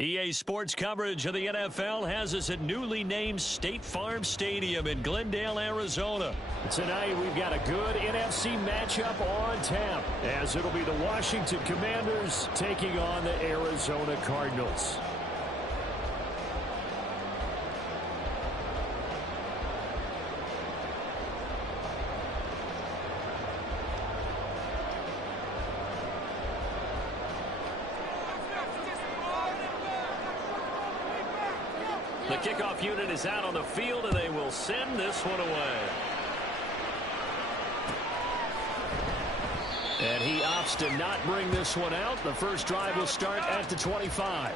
EA Sports coverage of the NFL has us at newly named State Farm Stadium in Glendale, Arizona. Tonight, we've got a good NFC matchup on tap, as it'll be the Washington Commanders taking on the Arizona Cardinals. The kickoff unit is out on the field, and they will send this one away. And he opts to not bring this one out. The first drive will start at the 25.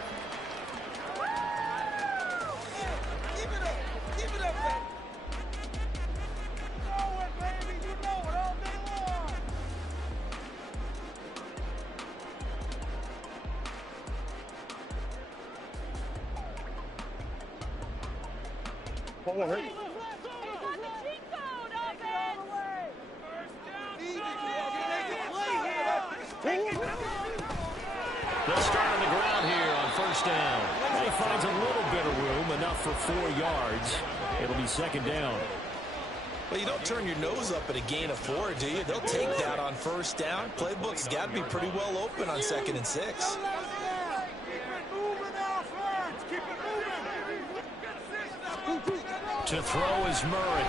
They'll start on the ground here on first down. And he finds a little bit of room, enough for 4 yards. It'll be second down. Well, you don't turn your nose up at a gain of 4, do you? They'll take that on first down. Playbook's got to be pretty well open on 2nd and 6. To throw is Murray.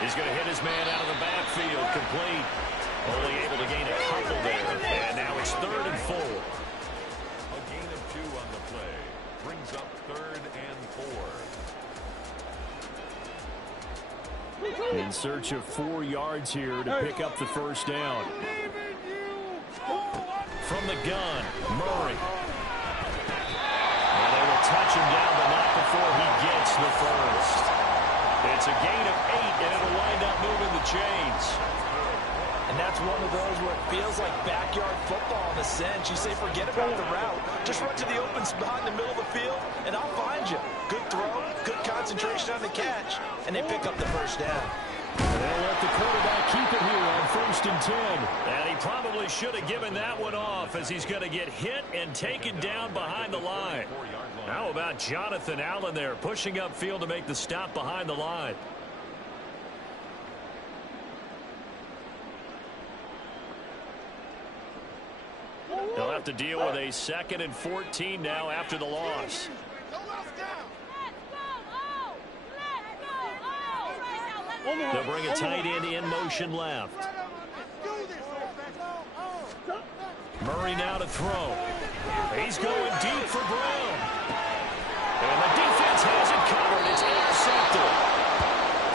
He's going to hit his man out of the backfield, complete. Only able to gain a couple there, and now it's 3rd and 4. A gain of 2 on the play brings up 3rd and 4. In search of 4 yards here to pick up the first down. From the gun, Murray. Touch him down, but not before he gets the first. It's a gain of 8, and it'll wind up moving the chains. And that's one of those where it feels like backyard football in a sense. You say, forget about the route. Just run to the open spot in the middle of the field, and I'll find you. Good throw, good concentration on the catch, and they pick up the first down. They'll let the quarterback keep it here on 1st and 10. And he probably should have given that one off, as he's going to get hit and taken down behind the line. How about Jonathan Allen there, pushing upfield to make the stop behind the line? He'll have to deal with a 2nd and 14 now after the loss. They'll bring a tight end in motion left. Murray now to throw. He's going deep for Brown. And the defense has it covered. It's intercepted.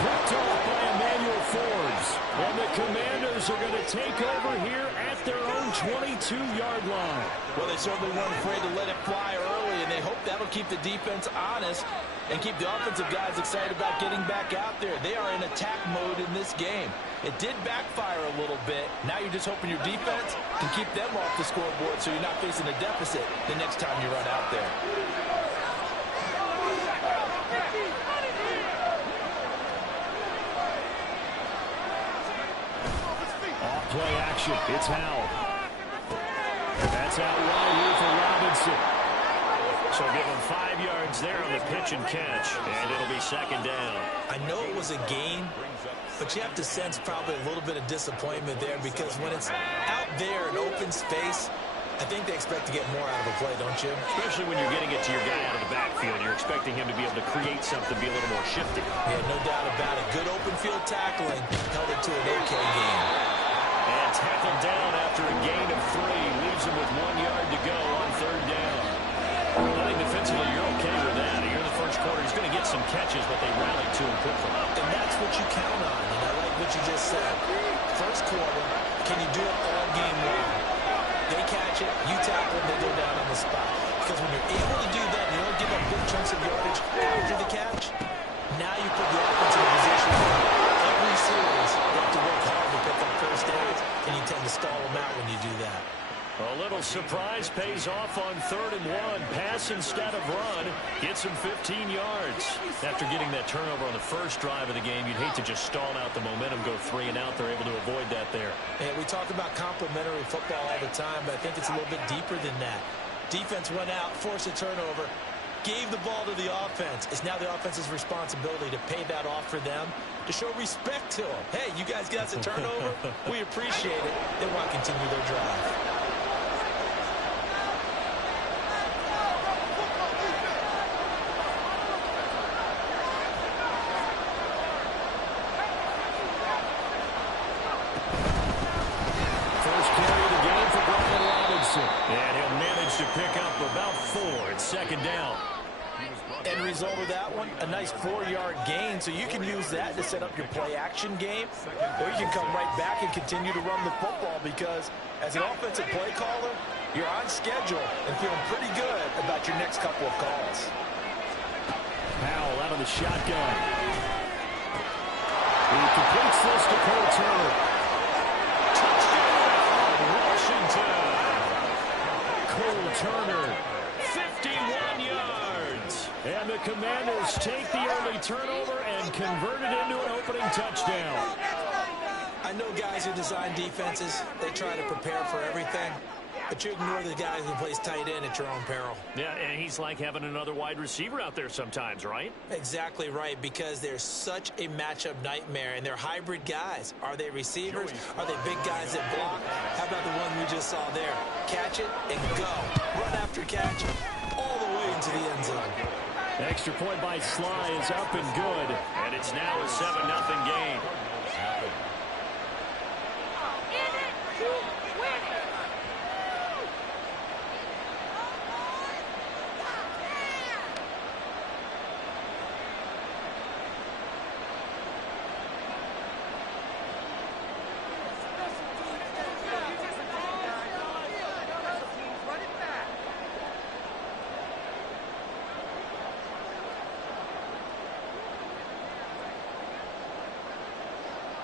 Picked off by Emmanuel Forbes. And the Commanders are going to take over here at their own 22-yard line. Well, they certainly weren't afraid to let it fly early, and they hope that'll keep the defense honest and keep the offensive guys excited about getting back out there. They are in attack mode in this game. It did backfire a little bit. Now you're just hoping your defense can keep them off the scoreboard so you're not facing a deficit the next time you run out there. Off-play action. It's Howell. That's out wide here for Robinson. So give him 5 yards there on the pitch and catch, and it'll be second down. I know it was a gain, but you have to sense probably a little bit of disappointment there, because when it's out there in open space, I think they expect to get more out of a play, don't you? Especially when you're getting it to your guy out of the backfield. You're expecting him to be able to create something, be a little more shifty. Yeah, no doubt about it. Good open field tackling held it to an okay game. And tackled down after a gain of 3. Leaves him with 1 yard to go on 3rd down. I think defensively you're okay with that. Here in the first quarter, he's going to get some catches, but they rallied to him quickly. And that's what you count on, and I like what you just said. First quarter, can you do it all game long? They catch it, you tackle, they go down on the spot. Because when you're able to do that, and you don't give up big chunks of yardage after the catch, now you put the offense in a position where every series you have to work hard to pick up first downs, and you tend to stall them out when you do that. A little surprise pays is off on 3rd and 1. Pass instead of run. Gets him 15 yards. After getting that turnover on the first drive of the game, you'd hate to just stall out the momentum, go 3 and out. They're able to avoid that there. And we talk about complementary football all the time, but I think it's a little bit deeper than that. Defense went out, forced a turnover, gave the ball to the offense. It's now the offense's responsibility to pay that off for them, to show respect to them. Hey, you guys got us a turnover. We appreciate it. They want to continue their drive. And he'll manage to pick up about 4. It's 2nd down. End result of that one, a nice 4-yard gain, so you can use that to set up your play-action game, or you can come right back and continue to run the football because as an offensive play caller, you're on schedule and feeling pretty good about your next couple of calls. Powell out of the shotgun. He completes this to Cole Turner. Touchdown, Washington. Cole Turner, 51 yards. And the Commanders take the early turnover and convert it into an opening touchdown. I know guys who design defenses, they try to prepare for everything, but you ignore the guy who plays tight end at your own peril. Yeah, and he's like having another wide receiver out there sometimes, right? Exactly right, because they're such a matchup nightmare, and they're hybrid guys. Are they receivers? Are they big guys that block? How about the one we just saw there? Catch it and go. Run after catch all the way into the end zone. Extra point by Sly is up and good, and it's now a 7-0 game.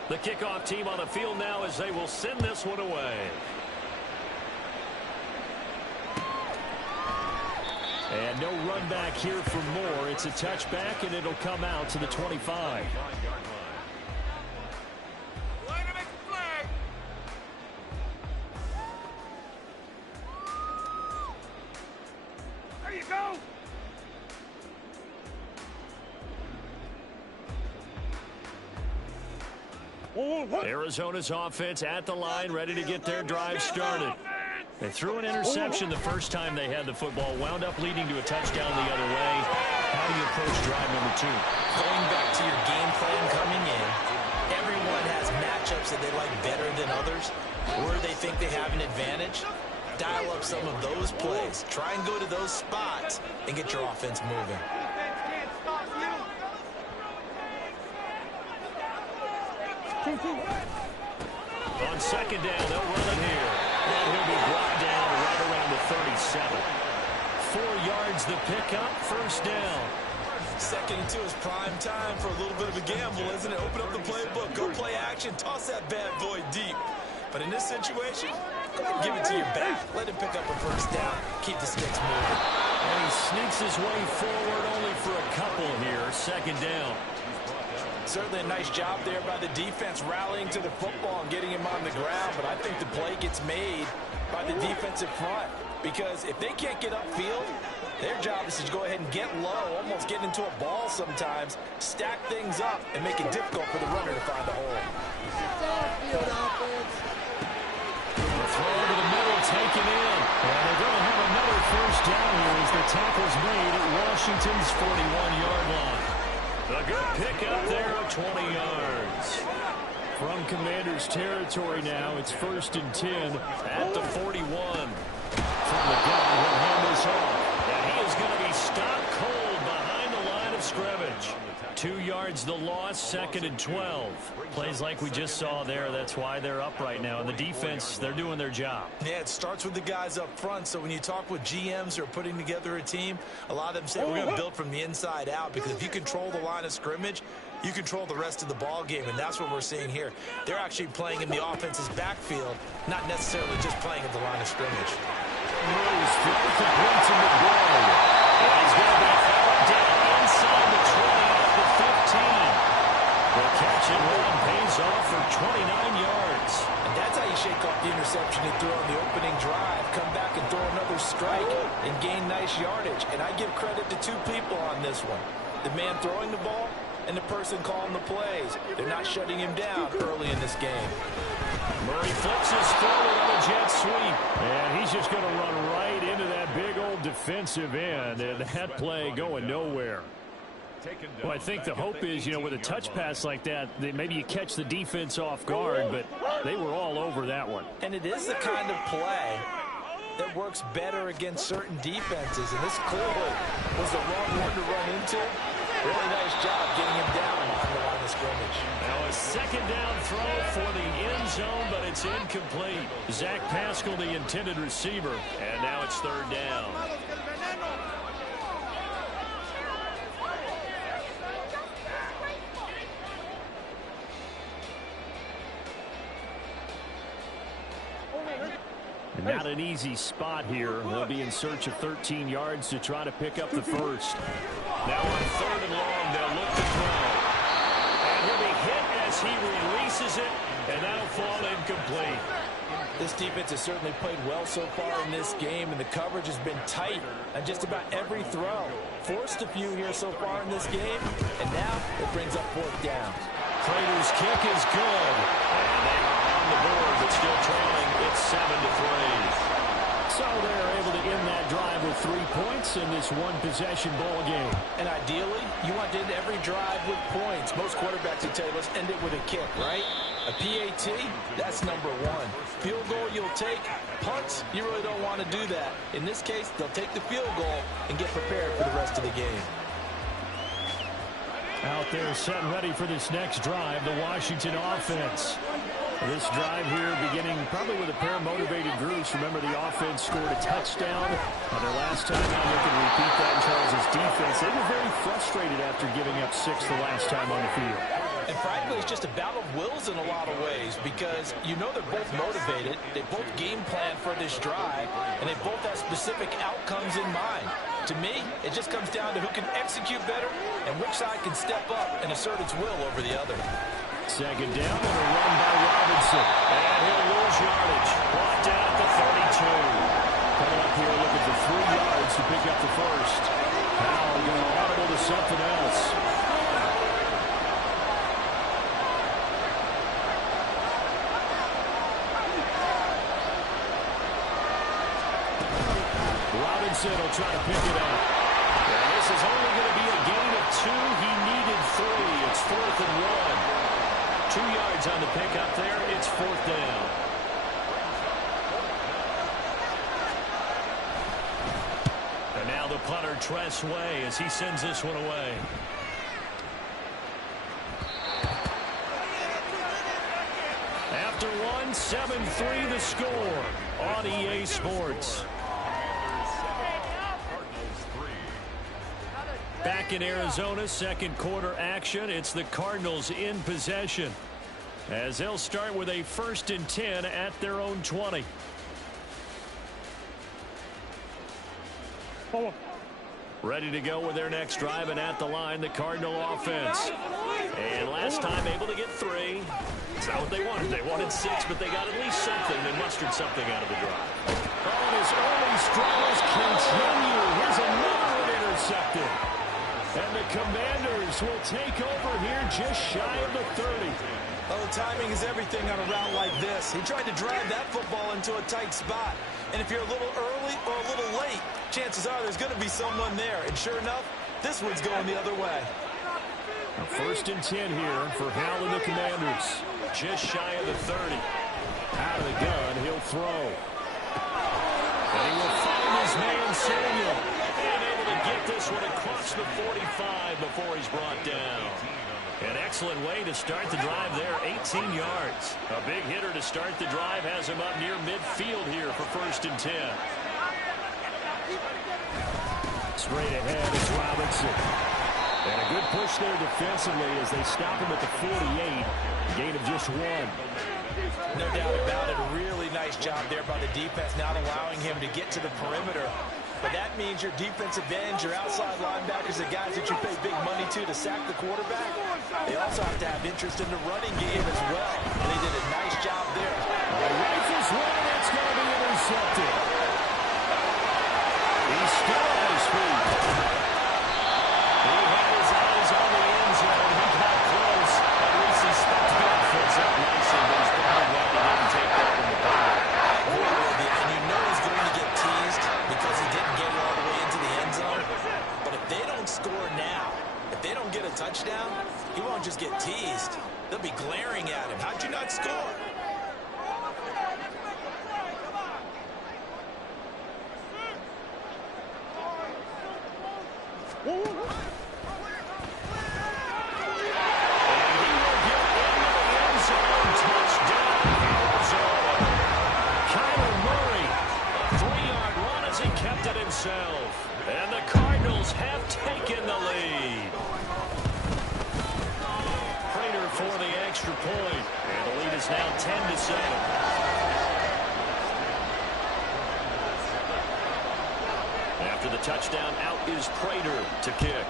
The kickoff team on the field now as they will send this one away. And no run back here for more. It's a touchback, and it'll come out to the 25. There you go. Arizona's offense at the line, ready to get their drive started. They threw an interception the first time they had the football, wound up leading to a touchdown the other way. How do you approach drive number 2? Going back to your game plan coming in, everyone has matchups that they like better than others, where they think they have an advantage. Dial up some of those plays. Try and go to those spots and get your offense moving. On 2nd down, they'll run it here. And he'll be brought down right around the 37. 4 yards the pickup, 1st down. 2nd and 2 is prime time for a little bit of a gamble, isn't it? Open up the playbook, go play action, toss that bad boy deep. But in this situation, go ahead and give it to your back. Let him pick up a 1st down, keep the sticks moving. And he sneaks his way forward only for a couple here. 2nd down. Certainly a nice job there by the defense rallying to the football and getting him on the ground, but I think the play gets made by the defensive front because if they can't get upfield, their job is to go ahead and get low, almost get into a ball sometimes, stack things up, and make it difficult for the runner to find a hole. The throw to the middle, taken in. And they're going to have another 1st down here as the tackle's made at Washington's 41-yard line. A good pickup there of 20 yards. From Commanders territory now, it's 1st and 10 at the 41. From the gun, he'll hand this off. And he is going to be stopped cold behind the line of scrimmage. 2 yards the loss, 2nd and 12. Plays like we just saw there. That's why they're up right now. And the defense, they're doing their job. Yeah, it starts with the guys up front. So when you talk with GMs who are putting together a team, a lot of them say we're going to build from the inside out because if you control the line of scrimmage, you control the rest of the ball game, and that's what we're seeing here. They're actually playing in the offense's backfield, not necessarily just playing at the line of scrimmage. moves. Throw completes him to Boyd. And he's going to be held down inside the 20 at the 15. The catch and run pays off for 29 yards. And that's how you shake off the interception he threw on the opening drive. Come back and throw another strike and gain nice yardage. And I give credit to two people on this one. The man throwing the ball and the person calling the plays. They're not shutting him down early in this game. Murray flips his forward on a jet sweep. And he's just going to run right into that big old defensive end. And that play going nowhere. Well, I think the hope is, with a touch pass like that, maybe you catch the defense off guard, but they were all over that one. And it is the kind of play that works better against certain defenses, and this clearly was the wrong one to run into. Really nice job getting him down on the line of scrimmage. Now a second down throw for the end zone, but it's incomplete. Zach Pascal, the intended receiver, and now it's third down. Not an easy spot here. They'll be in search of 13 yards to try to pick up the first. Now on third and long, they'll look to throw. And he'll be hit as he releases it, and that'll fall incomplete. This defense has certainly played well so far in this game, and the coverage has been tight on just about every throw. Forced a few here so far in this game, and now it brings up fourth down. Prater's kick is good. And they are on the board, but still trailing. It's 7-3. So they're able to end that drive with 3 points in this one-possession ball game. And ideally, you want to end every drive with points. Most quarterbacks will tell you, let's end it with a kick, right? A PAT, that's number one. Field goal you'll take. Punts, you really don't want to do that. In this case, they'll take the field goal and get prepared for the rest of the game. Out there set ready for this next drive, the Washington offense. This drive here beginning probably with a pair of motivated groups. Remember, the offense scored a touchdown on their last time out. They can repeat that in Charles' defense. They were very frustrated after giving up 6 the last time on the field. And frankly, it's just a battle of wills in a lot of ways because they're both motivated. They both game plan for this drive, and they both have specific outcomes in mind. To me, it just comes down to who can execute better and which side can step up and assert its will over the other. Second down and a run by Robinson. And he'll lose yardage. Brought down at the 32. Coming up here looking for 3 yards to pick up the first. Powell going audible to something else. Robinson will try to pick it up. And this is only going to be a gain of 2. He needed 3. It's 4th and 1. 2 yards on the pickup there. It's 4th down. And now the punter, Tress Way, as he sends this one away. After 1, 7-3 the score on EA Sports. Back in Arizona, second quarter action. It's the Cardinals in possession as they'll start with a 1st and 10 at their own 20. Ready to go with their next drive, and at the line, the Cardinal offense. And last time able to get 3. It's not what they wanted. They wanted 6, but they got at least something. They mustered something out of the drive. Oh, his early struggles continue. Here's another one intercepted. And the Commanders will take over here just shy of the 30. Oh, timing is everything on a route like this. He tried to drive that football into a tight spot. And if you're a little early or a little late, chances are there's going to be someone there. And sure enough, this one's going the other way. A 1st and 10 here for Hal and the Commanders. Just shy of the 30. Out of the gun, he'll throw. And he will find his man, Samuel. And able to get this one across the 45 before he's brought down. An excellent way to start the drive there, 18 yards. A big hitter to start the drive has him up near midfield here for 1st and 10. Straight ahead is Robinson. And a good push there defensively as they stop him at the 48. Gain of just 1. No doubt about it. A really nice job there by the defense, not allowing him to get to the perimeter. But that means your defensive ends, your outside linebackers, the guys that you pay big money to sack the quarterback, they also have to have interest in the running game as well. And they did a nice job there. The rifles one, it's going to be intercepted. He's still on his feet. He had his eyes on the end zone. He got close. At least he stepped back, fits up nicely, but he's probably glad he didn't take that from the ball. I agree with you, and you know he's going to get teased because he didn't get it all the way into the end zone. But if they don't score now, if they don't get a touchdown, he won't just get teased. They'll be glaring at him. How'd you not score? And the Cardinals have taken the lead. Prater for the extra point. And the lead is now 10-7. After the touchdown, out is Prater to kick.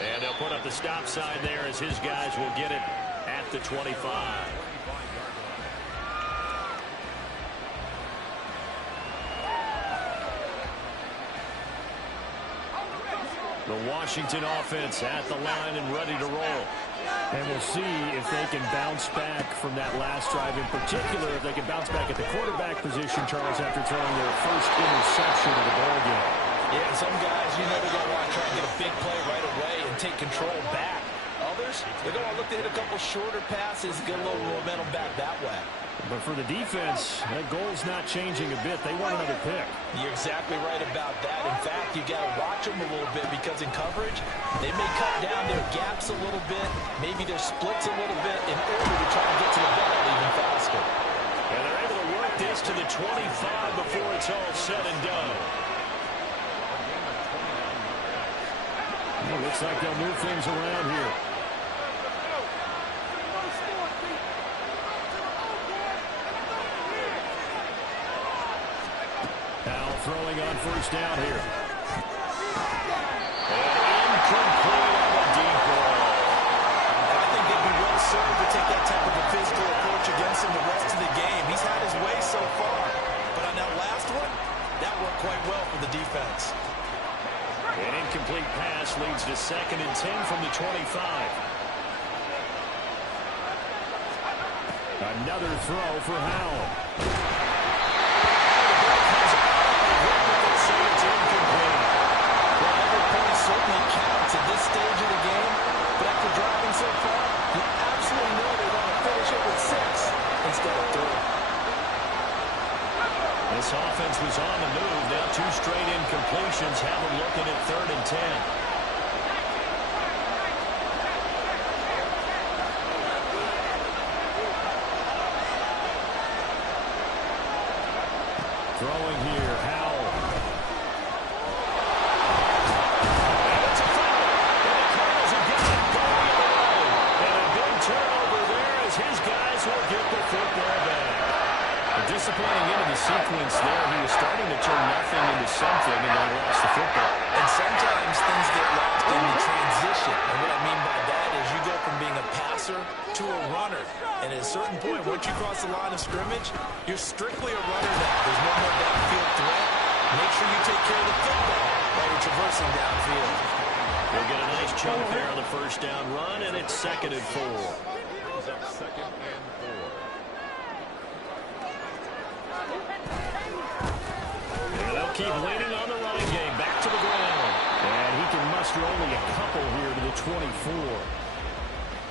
And they'll put up the stop sign there as his guys will get it at the 25. The Washington offense at the line and ready to roll. And we'll see if they can bounce back from that last drive, in particular if they can bounce back at the quarterback position, Charles, after throwing their first interception of the ball game. Yeah, some guys, you know, they're going to want to try and get a big play right away and take control back. Others, they're going to look to hit a couple shorter passes, get a little momentum back that way. But for the defense, that goal's not changing a bit. They want another pick. You're exactly right about that. In fact, you got to watch them a little bit because in coverage, they may cut down their gaps a little bit, maybe their splits a little bit in order to try and get to the ball even faster. And they're able to work this to the 25 before it's all said and done. Well, looks like they'll move things around here. Throwing on first down here. And incomplete on the deep ball. I think they'd be well served to take that type of a physical approach against him the rest of the game. He's had his way so far. But on that last one, that worked quite well for the defense. An incomplete pass leads to 2nd and 10 from the 25. Another throw for Howell. Certainly counts at this stage of the game, but after driving so far, you absolutely know they want to finish it with 6 instead of 3. This offense was on the move. Now 2 straight incompletions have them looking at 3rd and 10. Throwing here, Howell. Disappointing into the sequence there. He was starting to turn nothing into something and then lost the football. And sometimes things get lost in the transition. And what I mean by that is you go from being a passer to a runner. And at a certain point, once you cross the line of scrimmage, you're strictly a runner now. There's no more downfield threat. Make sure you take care of the football while you're traversing downfield. We'll get a nice chunk there on the first down run, and it's 2nd and 4. Brings up 2nd and 4. They'll keep leaning on the running game. Back to the ground. And he can muster only a couple here to the 24.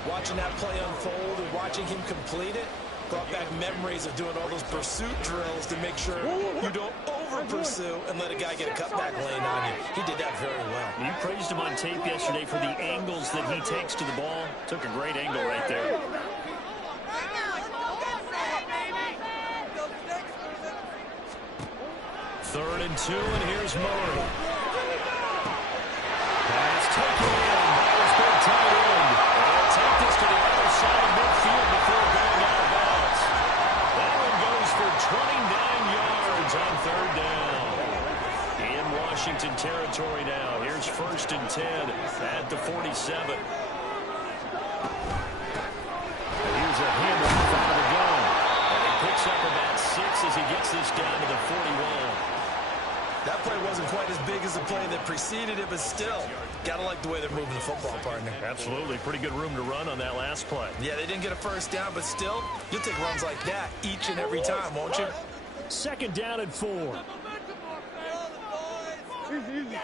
Watching that play unfold and watching him complete it brought back memories of doing all those pursuit drills to make sure you don't over-pursue and let a guy get a cutback lane on you. He did that very well. You praised him on tape yesterday for the angles that he takes to the ball. Took a great angle right there. 3rd and 2, and here's Murray. Pass taken in by his big tight end. Washington territory now. Here's 1st and 10 at the 47. And here's a handoff out of the gun. And he picks up about 6 as he gets this down to the 41. That play wasn't quite as big as the play that preceded it, but still, gotta like the way they're moving the football, partner. Absolutely. Pretty good room to run on that last play. Yeah, they didn't get a first down, but still, you'll take runs like that each and every time, won't you? 2nd down and 4.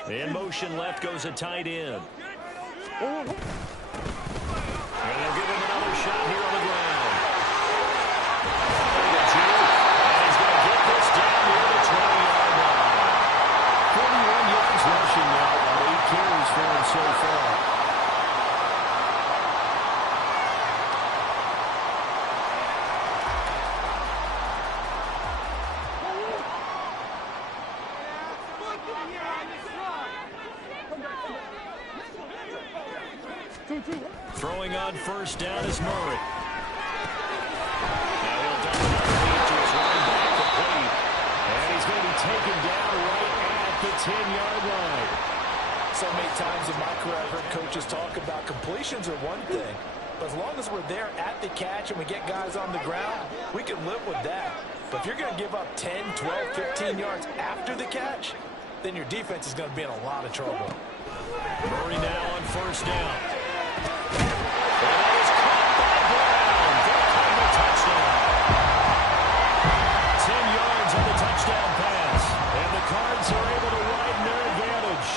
In motion left goes a tight end. And they'll give him another shot here on the ground. And he's going to get this down near the 20-yard line. 41 yards rushing now on 8 carries for him so far. Throwing on 1st down is Murray. Now he'll dump it underneath to his running back complete. And he's going to be taken down right at the 10-yard line. So many times in my career I've heard coaches talk about completions are one thing, but as long as we're there at the catch and we get guys on the ground, we can live with that. But if you're going to give up 10, 12, 15 yards after the catch, then your defense is going to be in a lot of trouble. Murray now on 1st down. And that is caught by Brown for the touchdown. 10 yards on the touchdown pass. And the Cards are able to widen their advantage.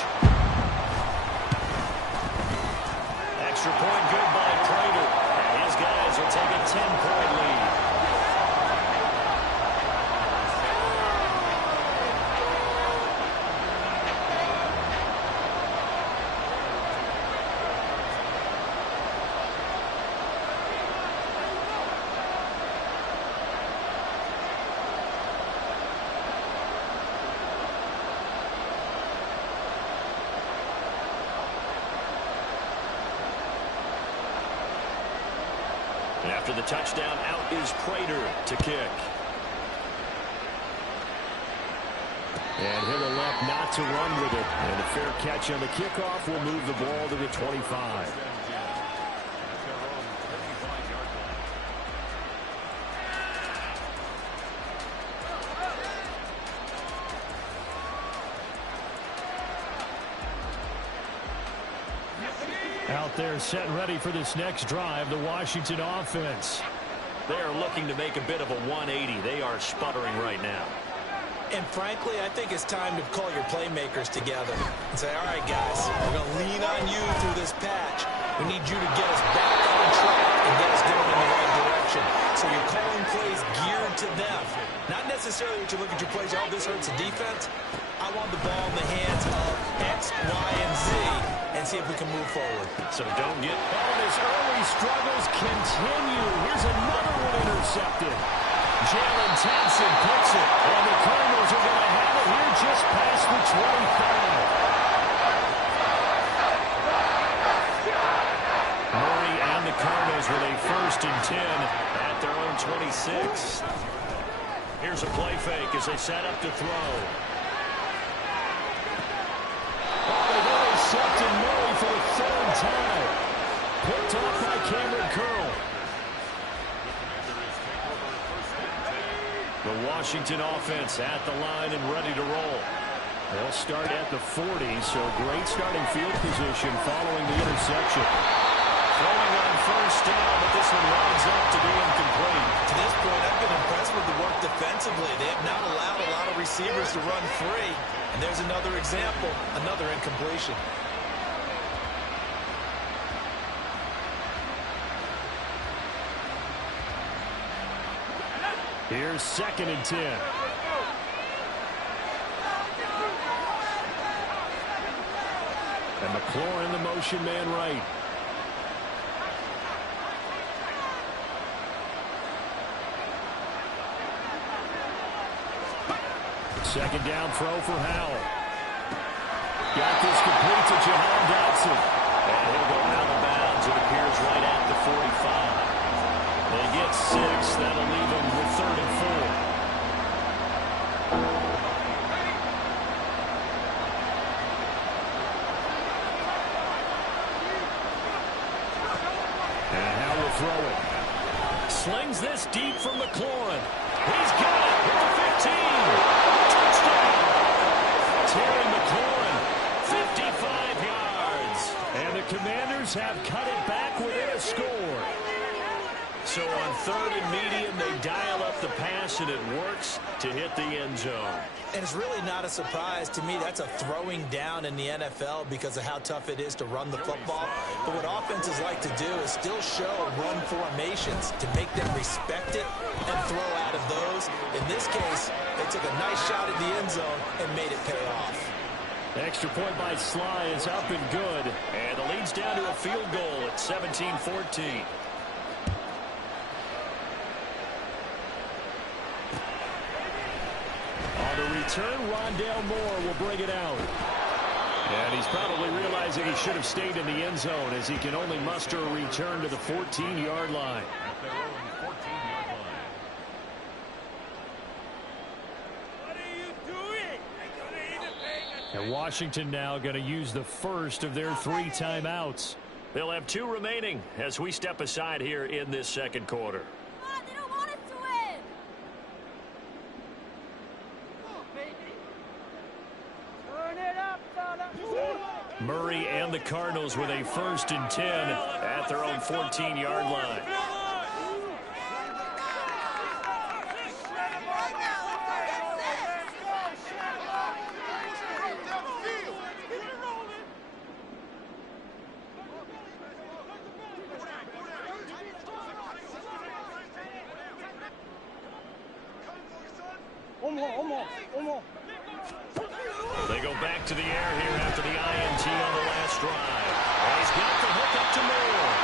Extra point good by Prater. And his guys will take a 10-point lead. And after the touchdown, out is Prater to kick. And he'll elect not to run with it. And a fair catch on the kickoff will move the ball to the 25. Out there set and ready for this next drive, the Washington offense. They are looking to make a bit of a 180. They are sputtering right now. And frankly, I think it's time to call your playmakers together and say, all right, guys, we're going to lean on you through this patch. We need you to get us back on track and get us going in the right direction. So you're calling plays geared to them. Not necessarily what you look at your plays, oh, this hurts the defense. I want the ball in the hands of X, Y, and Z and see if we can move forward. So don't get... Oh, his early struggles continue. Here's another one intercepted. Jalen Thompson picks it, and the Cardinals are going to have it here just past the 25. Murray and the Cardinals with a 1st and 10 at their own 26. Here's a play fake as they set up to throw. Intercepted Murray for the 3rd time. Picked off by Cameron Curl. The Washington offense at the line and ready to roll. They'll start at the 40, so great starting field position following the interception. Throwing on 1st down, but this one winds up to be incomplete. To this point, I've been impressed with the work defensively. They have not allowed a lot of receivers to run free. And there's another example, another incompletion. Here's 2nd and 10. And McLaurin, the motion man right. Second down throw for Howell. Got this complete to Jahan Dotson. And he'll go out of bounds. It appears right at the 45. They get 6. That'll leave them with 3rd and 4. throw it. Slings this deep from McLaurin. He's got it at the 15. Touchdown. Terry McLaurin, 55 yards. And the Commanders have cut it back within a score. So on 3rd and medium, they dial up the pass, and it works to hit the end zone. And it's really not a surprise to me. That's a throwing down in the NFL because of how tough it is to run the football. But what offenses like to do is still show run formations to make them respect it and throw out of those. In this case, they took a nice shot at the end zone and made it pay off. The extra point by Sly is up and good. And the lead's down to a field goal at 17-14. On the return, Rondale Moore will bring it out. And he's probably realizing he should have stayed in the end zone as he can only muster a return to the 14-yard line. At their own 14-yard line. What are you doing? And Washington now going to use the first of their 3 timeouts. They'll have 2 remaining as we step aside here in this second quarter. They don't want us to win. Turn it up, fella. Murray and the Cardinals with a 1st and 10 at their own 14-yard line. They go back to the air here after the INT on the last drive. And he's got the hook up to Moore.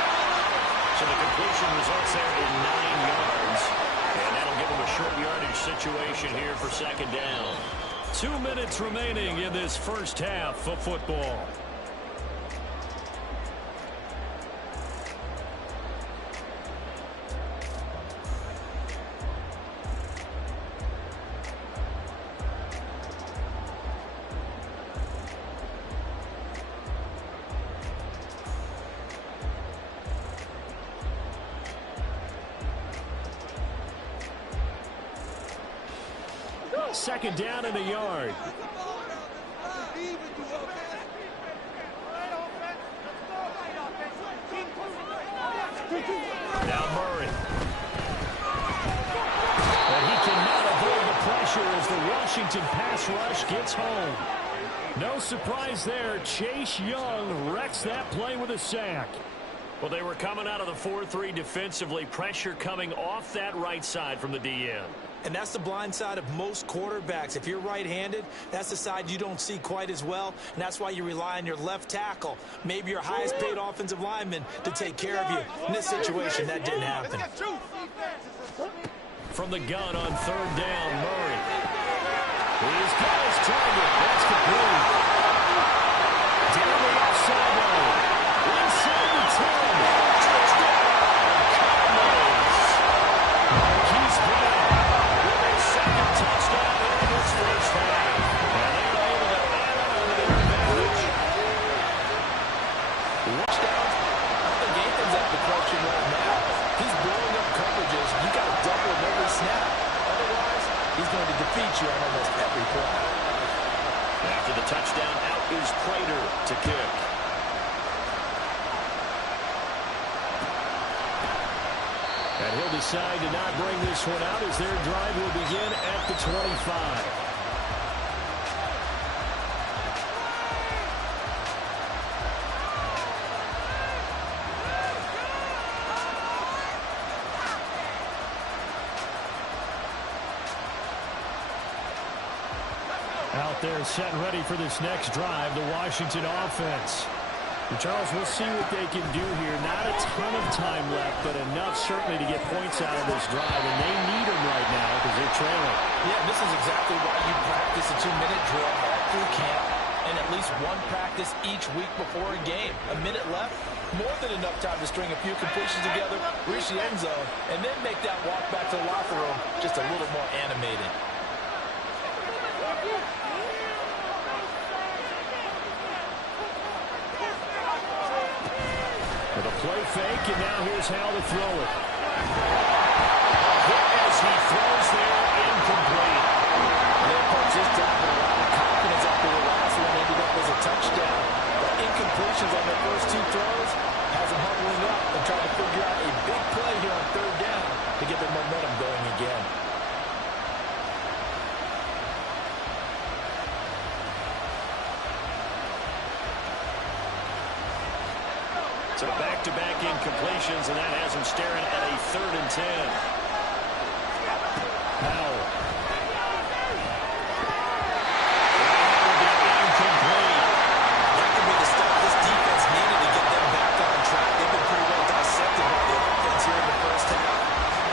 So the completion results there in 9 yards. And that'll give him a short yardage situation here for 2nd down. 2 minutes remaining in this first half of football. Second down and a yard. Now Murray. And he cannot avoid the pressure as the Washington pass rush gets home. No surprise there. Chase Young wrecks that play with a sack. Well, they were coming out of the 4-3 defensively. Pressure coming off that right side from the DN. And that's the blind side of most quarterbacks. If you're right-handed, that's the side you don't see quite as well. And that's why you rely on your left tackle, maybe your highest-paid offensive lineman, to take care of you. In this situation, that didn't happen. From the gun on 3rd down, Murray. He's got his target. That's complete. Down the left sideline. Inside the 10. Touchdown, Cardinals. Marquise Brown with a 2nd touchdown in this first half. And they are able to add on to their advantage. Touchdowns. I think Aiken's at the question right now. He's blowing up coverages. You got to double him every snap. Otherwise, he's going to defeat you on almost every play. After the touchdown, out is Prater to kick. And he'll decide to not bring this one out as their drive will begin at the 25. Out there set and ready for this next drive, the Washington offense. And Charles, we'll see what they can do here. Not a ton of time left, but enough certainly to get points out of this drive, and they need them right now because they're trailing. Yeah, this is exactly why you practice a 2-minute drill all through camp and at least one practice each week before a game. A minute left, more than enough time to string a few completions together, reach the end zone, and then make that walk back to the locker room just a little more animated. With a Play fake, and now here's how to throw it. As he throws there, incomplete. They just dropping a lot of confidence after the last one ended up as a touchdown. The incompletions on their first two throws has them huddling up and trying to figure out a big play here on third down to get their momentum going again. So back-to-back incompletions, and that has him staring at a 3rd and 10. Powell. Incomplete. That could be the stuff this defense needed to get them back on track. They've been pretty well dissected by the offense here in the first half.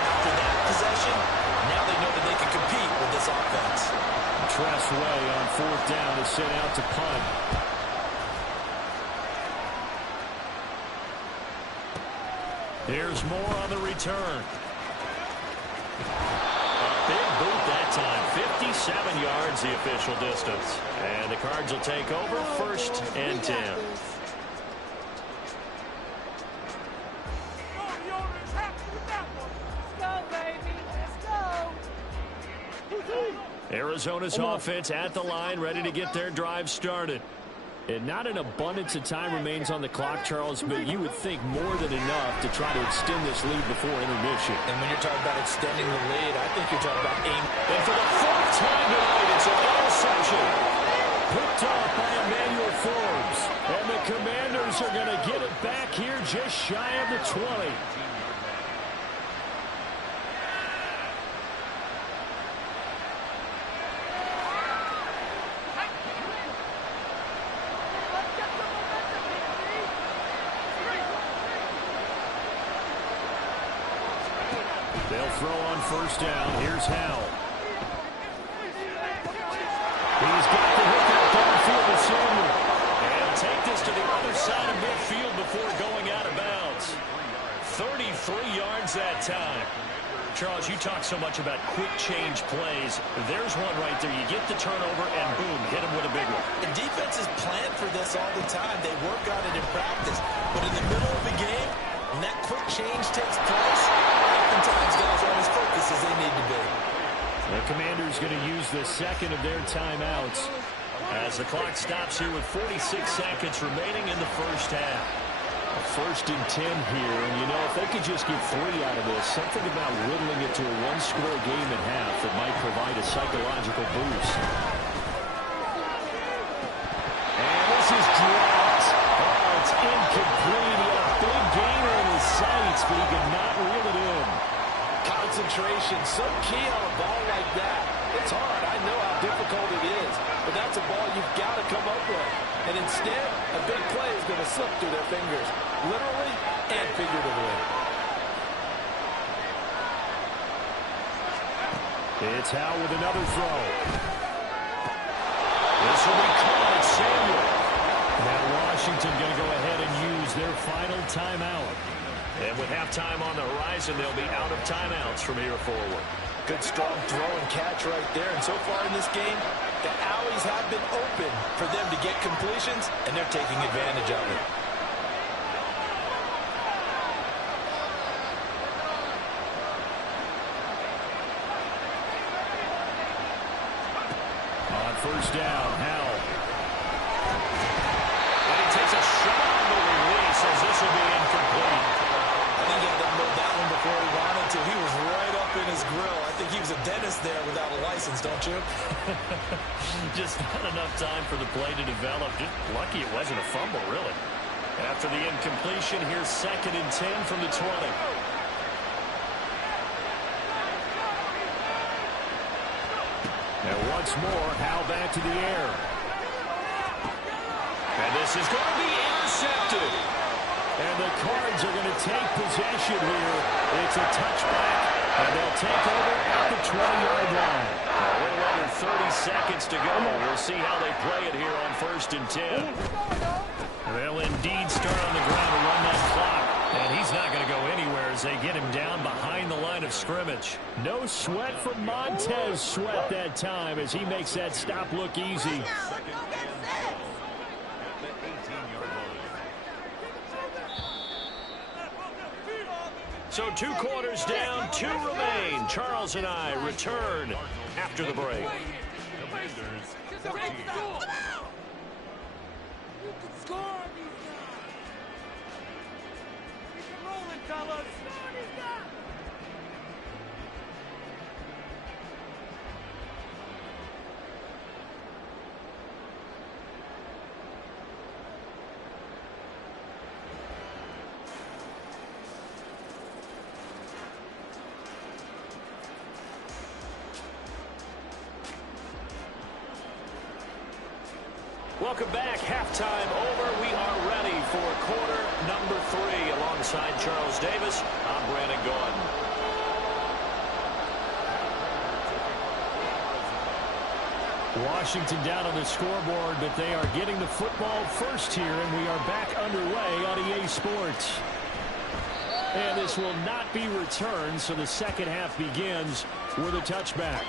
After that possession, now they know that they can compete with this offense. Tress Way on 4th down is sent out to punt. Here's more on the return. A big boot that time. 57 yards the official distance. And the Cards will take over 1st and 10. Arizona's offense at the line, ready to get their drive started. And not an abundance of time remains on the clock, Charles, but you would think more than enough to try to extend this lead before intermission. And when you're talking about extending the lead, I think you're talking about aim. And for the 4th time tonight, it's an interception. Picked off by Emmanuel Forbes. And the Commanders are going to get it back here just shy of the 20. They'll throw on 1st down. Here's Howell. He's got the hook out downfield to Samuel. And take this to the other side of midfield before going out of bounds. 33 yards that time. Charles, you talk so much about quick change plays. There's one right there. You get the turnover and boom, hit him with a big one. The defenses plan for this all the time. They work on it in practice. But in the middle of the game, when that quick change takes place, oftentimes guys aren't as focused as they need to be. The Commanders going to use the 2nd of their timeouts as the clock stops here with 46 seconds remaining in the first half. 1st and 10 here, and you know, if they could just get 3 out of this, something about whittling it to a 1-score game at half that might provide a psychological boost. And this is dropped. Oh, it's incomplete. He had a big gainer in his sights, but he could not reel it in. Concentration, so key on a ball like that. It's hard. I know how difficult it is, but that's a ball you've got to come up with. And instead, a big play is going to slip through their fingers, literally and figuratively. It's Howell with another throw. This will be caught. Samuel. Now Washington going to go ahead and use their final timeout. And with halftime on the horizon, they'll be out of timeouts from here forward. Good strong throw and catch right there. And so far in this game, the alleys have been open for them to get completions, and they're taking advantage of it. On 1st down, Howell. And he takes a shot on the release as this will be incomplete. I think he had to load that one before he wanted to. He was right up in his grill. I think he was a dentist there without a license, don't you? Just not enough time for the play to develop. Just lucky it wasn't a fumble, really. After the incompletion, here's 2nd and 10 from the 20. And once more, Howell back to the air. And this is going to be intercepted. And the Cards are going to take possession here. It's a touchback, and they'll take over at the 20-yard line. A little under 30 seconds to go. We'll see how they play it here on 1st and 10. They'll indeed start on the ground to run that clock. And he's not going to go anywhere as they get him down behind the line of scrimmage. No sweat from Montez Sweat that time as he makes that stop look easy. So 2 quarters down, 2 remain. Charles and I return after the break. Commanders, You can score on these guys. Keep it rolling, fellas. Score on these guys. Welcome back. Halftime over. We are ready for quarter number 3. Alongside Charles Davis, I'm Brandon Gordon. Washington down on the scoreboard, but they are getting the football first here, and we are back underway on EA Sports. And this will not be returned, so the second half begins with a touchback.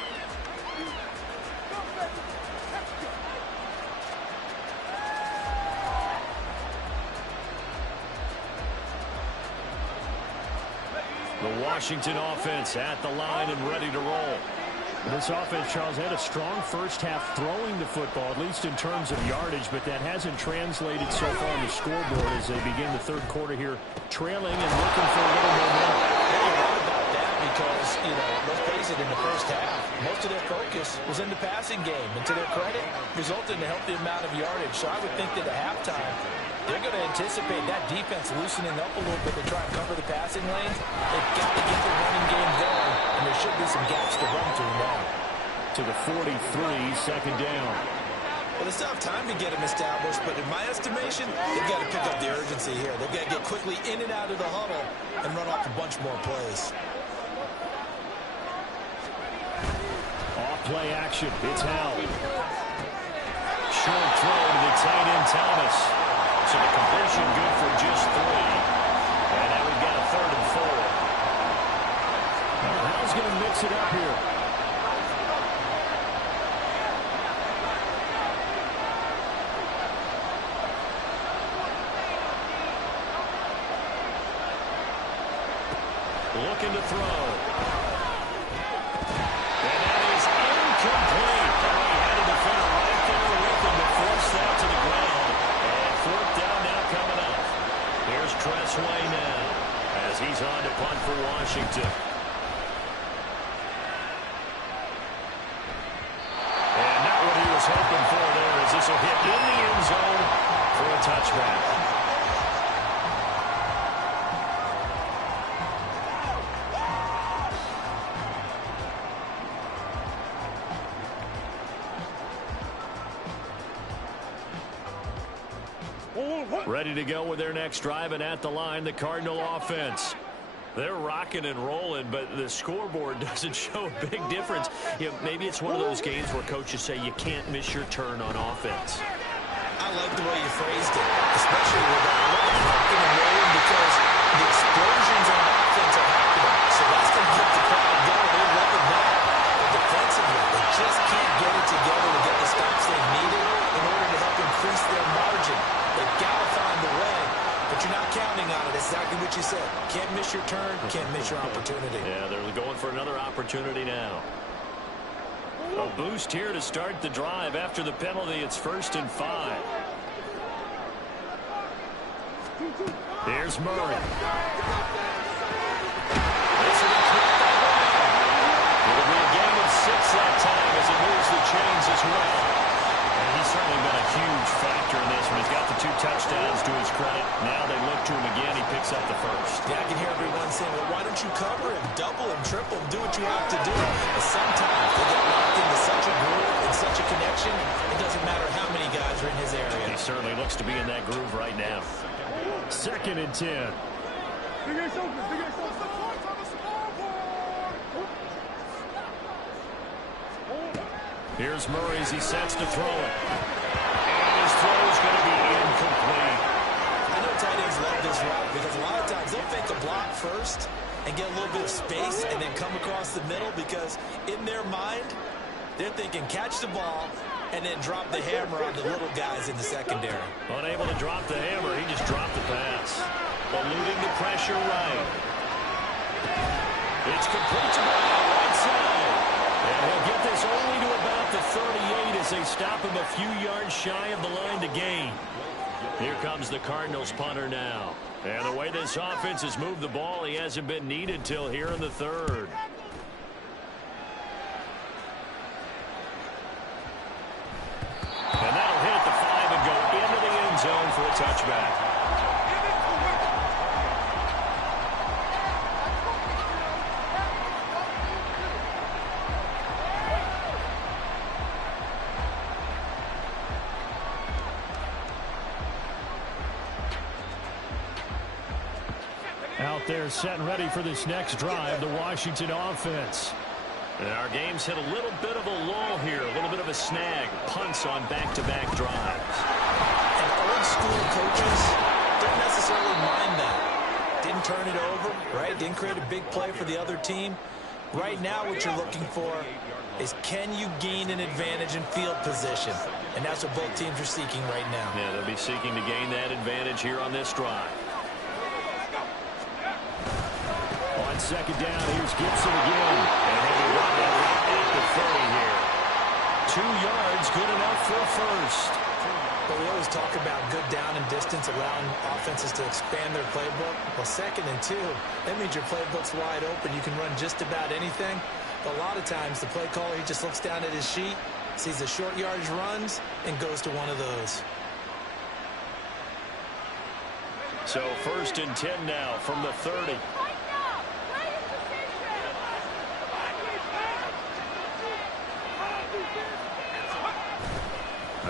The Washington offense at the line and ready to roll. This offense, Charles, had a strong first half throwing the football, at least in terms of yardage, but that hasn't translated so far on the scoreboard as they begin the third quarter here, trailing and looking for a little more momentum. You're right about that because, let's face it, in the first half, most of their focus was in the passing game. And to their credit, resulted in a healthy amount of yardage. So I would think that at halftime, they're going to anticipate that defense loosening up a little bit to try and cover the passing lanes. They've got to get the running game going, and there should be some gaps to run through now. To the 43, second down. Well, they still have time to get them established, but in my estimation, they've got to pick up the urgency here. They've got to get quickly in and out of the huddle and run off a bunch more plays. Off play action. It's held. Short throw to the tight end, Thomas. So the completion good for just 3. And now we've got a 3rd and 4. Well, Hal's going to mix it up here. Looking to throw. And that is incomplete. Oh, he had a defender right there with him to force that to the ground. And 4th down now coming up. Here's Tressway now as he's on to punt for Washington. And not what he was hoping for there as this will hit in the end zone for a touchback. Ready to go with their next drive, and at the line, the Cardinal offense. They're rocking and rolling, but the scoreboard doesn't show a big difference. Maybe it's one of those games where coaches say you can't miss your turn on offense. I like the way you phrased it, especially with that rocking and rolling, because the explosions on offense are happening. So that's going to get the crowd going. They're loving that. But defensively, they just can't get it together to get the stops they needed in order to help increase their margin. They've got to find a way, but you're not counting on it. It's exactly what you said. Can't miss your turn, can't miss your opportunity. Yeah, they're going for another opportunity now. A boost here to start the drive after the penalty. It's 1st and 5. Here's Murray. It'll be a game of 6 that time as it moves the chains as well. And he's certainly been a huge factor in this one. He's got the 2 touchdowns to his credit. Now they look to him again. He picks up the 1st. Yeah, I can hear everyone saying, well, why don't you cover him, double him, triple him, do what you have to do. But sometimes they get locked into such a groove and such a connection, it doesn't matter how many guys are in his area. He certainly looks to be in that groove right now. 2nd and 10. Here's Murray as he sets to throw it. And his throw is going to be incomplete. I know tight ends love this route because a lot of times they'll fake a block first and get a little bit of space and then come across the middle because in their mind, they're thinking catch the ball and then drop the hammer on the little guys in the secondary. Unable to drop the hammer, he just dropped the pass. Eluding the pressure right. It's complete to Brown, right side. And he'll get this only to about the 38 as they stop him a few yards shy of the line to gain. Here comes the Cardinals punter now. And the way this offense has moved the ball, he hasn't been needed till here in the third. And that'll hit the 5 and go into the end zone for a touchback. Out there set and ready for this next drive, the Washington offense. And our game's hit a little bit of a lull here, a little bit of a snag. Punts on back-to-back drives. And old-school coaches don't necessarily mind that. Didn't turn it over, right? Didn't create a big play for the other team. Right now what you're looking for is, can you gain an advantage in field position? And that's what both teams are seeking right now. Yeah, they'll be seeking to gain that advantage here on this drive. On second down, here's Gibson again. And he'll be run at the 30 here. 2 yards, good enough for a first. But we always talk about good down and distance, allowing offenses to expand their playbook. Well, 2nd and 2, that means your playbook's wide open. You can run just about anything. But a lot of times, the play caller, he just looks down at his sheet, sees the short yardage runs, and goes to one of those. So 1st and 10 now from the 30.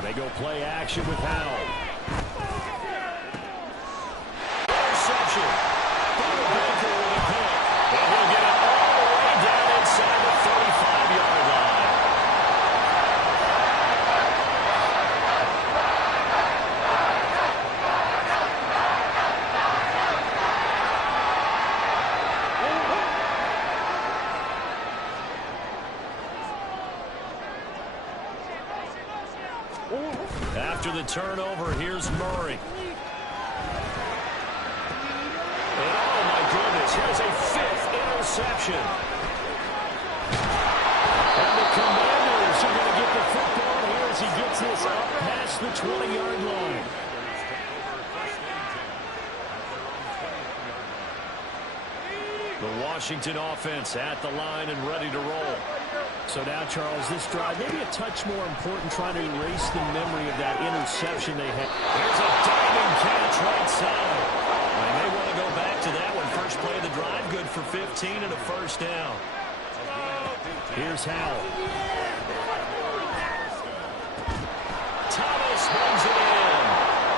They go play action with Howell. Interception. Baker with a pick. And he'll get it all the way down inside the 35-yard line. After the turnover, here's Murray. And oh, my goodness, here's a 5th interception. And the Commanders are going to get the football here as he gets this up past the 20-yard line. The Washington offense at the line and ready to roll. So now, Charles, this drive maybe a touch more important, trying to erase the memory of that interception they had. There's a diving catch right side. They may want to go back to that one. First play of the drive, good for 15 and a first down. Here's Howell. Thomas brings it in.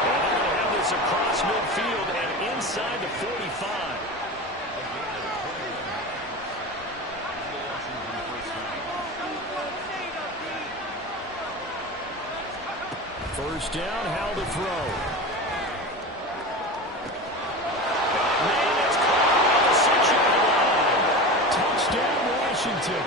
And they're going to have this across midfield and inside the 45. First down, Howell to throw. Man, it's caught on the 6-yard line. Touchdown, Washington.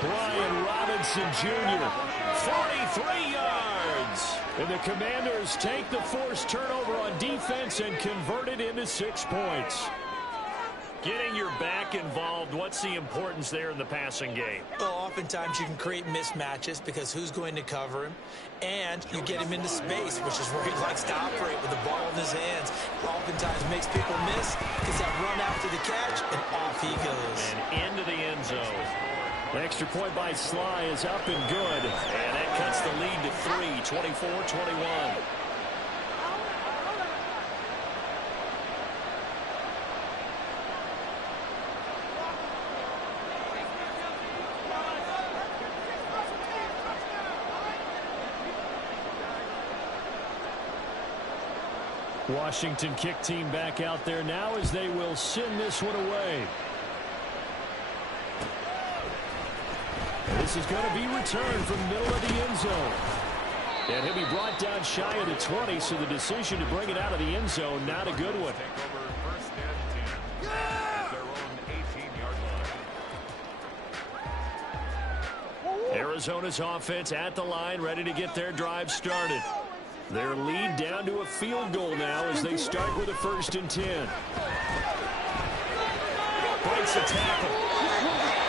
Brian Robinson Jr. 43 yards. And the Commanders take the forced turnover on defense and convert it into 6 points. Getting your back involved, what's the importance there in the passing game? Well, oftentimes you can create mismatches because who's going to cover him, and you get him into space, which is where he likes to operate with the ball in his hands. Oftentimes makes people miss, gets that run after the catch, and off he goes. And into the end zone. The extra point by Sly is up and good. And that cuts the lead to 3, 24-21. Washington kick team back out there now as they will send this one away. This is going to be returned from the middle of the end zone. And he'll be brought down shy of the 20, so the decision to bring it out of the end zone, not a good one. Take over 1st and 10 at their own 18-yard line. Arizona's offense at the line, ready to get their drive started. Their lead down to a field goal now as they start with a 1st and 10. breaks a tackle.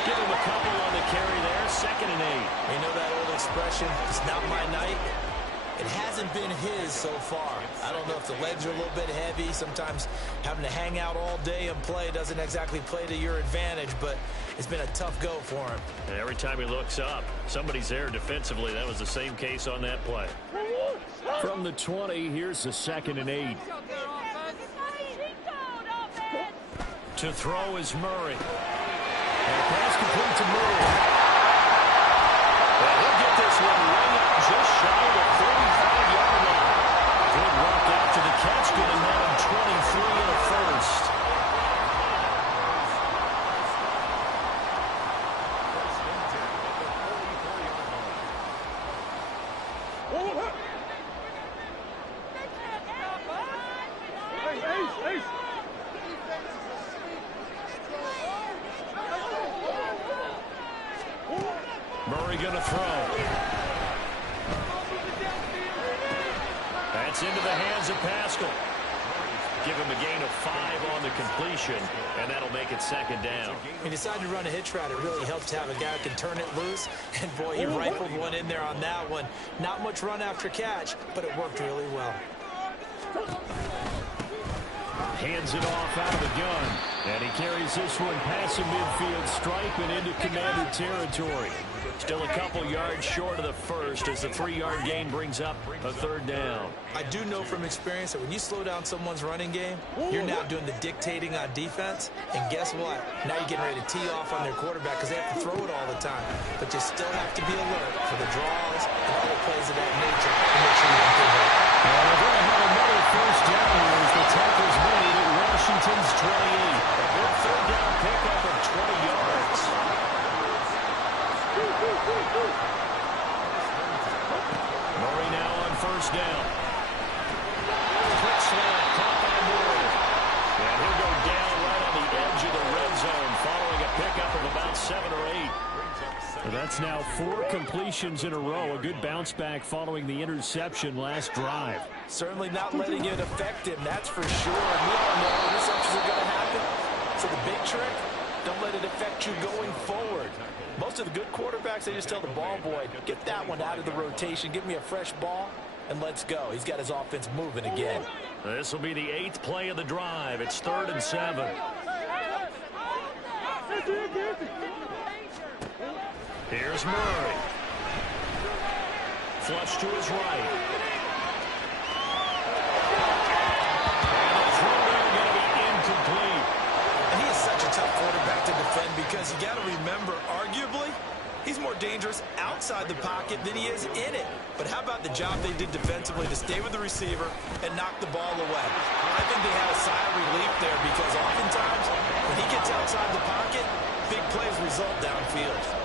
Give him a couple on the carry there. 2nd and 8. You know that old expression, it's not my night? It hasn't been his so far. I don't know if the legs are a little bit heavy. Sometimes having to hang out all day and play doesn't exactly play to your advantage, but it's been a tough go for him. And every time he looks up, somebody's there defensively. That was the same case on that play. From the 20, here's the 2nd and 8. To throw is Murray. And a pass complete to Murray. And he'll get this one way up just shy of the 35-yard line. Good work after the catch, getting that 23 in the first. Murray going to throw. That's into the hands of Pascal. Give him a gain of 5 on the completion, and that'll make it 2nd down. He decided to run a hitch route. It really helps to have a guy who can turn it loose. And, boy, he rifled one in there on that one. Not much run after catch, but it worked really well. Hands it off out of the gun. And he carries this one past the midfield stripe and into Commander territory. Still a couple yards short of the first as the 3-yard gain brings up a 3rd down. I do know from experience that when you slow down someone's running game, you're now doing the dictating on defense. And guess what? Now you're getting ready to tee off on their quarterback because they have to throw it all the time. But you still have to be alert for the draws and other plays of that nature to make sure you don't get hurt. And they're going to have another 1st down here as the tackle's made at Washington's 28. A good 3rd down pickup of 20 yards. Murray now on 1st down. Quick slant, caught by Murray. And he'll go down right on the edge of the red zone following a pickup of about 7 or 8. That's now 4 completions in a row. A good bounce back following the interception last drive. Certainly not letting it affect him, that's for sure. And we all know interceptions are going to happen. So the big trick, don't let it affect you going forward. Most of the good quarterbacks, they just tell the ball boy, get that one out of the rotation, give me a fresh ball, and let's go. He's got his offense moving again. This will be the 8th play of the drive. It's 3rd and 7. Here's Murray. Flush to his right. And the throw there going to be incomplete. And he is such a tough quarterback to defend because you got to remember, arguably, he's more dangerous outside the pocket than he is in it. But how about the job they did defensively to stay with the receiver and knock the ball away? I think they had a sigh of relief there because oftentimes when he gets outside the pocket, big plays result downfield.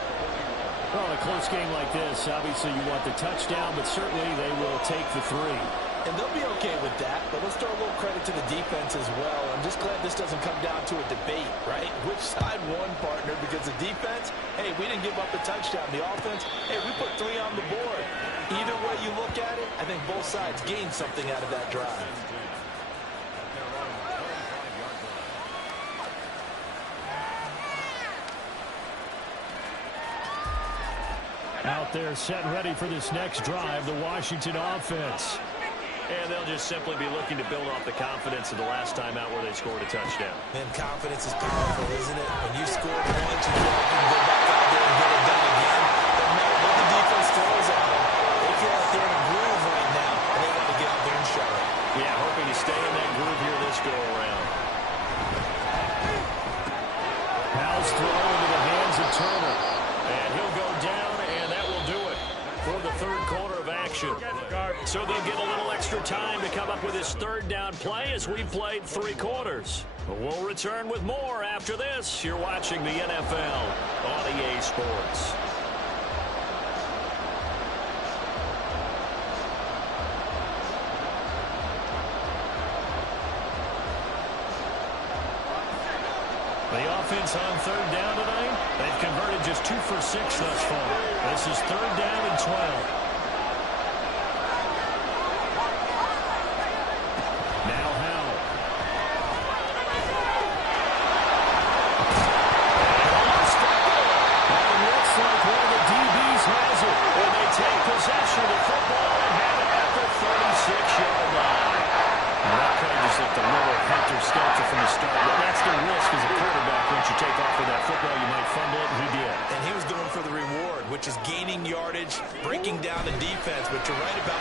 Well, in a close game like this, obviously you want the touchdown, but certainly they will take the 3. And they'll be okay with that, but let's throw a little credit to the defense as well. I'm just glad this doesn't come down to a debate, right? Which side won, partner? Because the defense, hey, we didn't give up a touchdown. The offense, hey, we put 3 on the board. Either way you look at it, I think both sides gained something out of that drive. Out there set ready for this next drive, the Washington offense. And they'll just simply be looking to build off the confidence of the last time out where they scored a touchdown. And confidence is powerful, isn't it? When you scored once, you feel like you can go back out there and get it done again. No matter what the defense throws at them, they feel like they're in a groove right now, and they want to get out there and show it. Yeah, hoping to stay in that groove here this go-around. Powell's throw into the hands of Turner. And he'll go down, and that will do it for the 3rd quarter of action. So they'll get a little extra time to come up with his 3rd down play as we've played 3 quarters. We'll return with more after this. You're watching the NFL on EA Sports. The offense on 3rd down tonight, they've converted just 2 for 6 thus far. This is 3rd down and 12. Now Howell.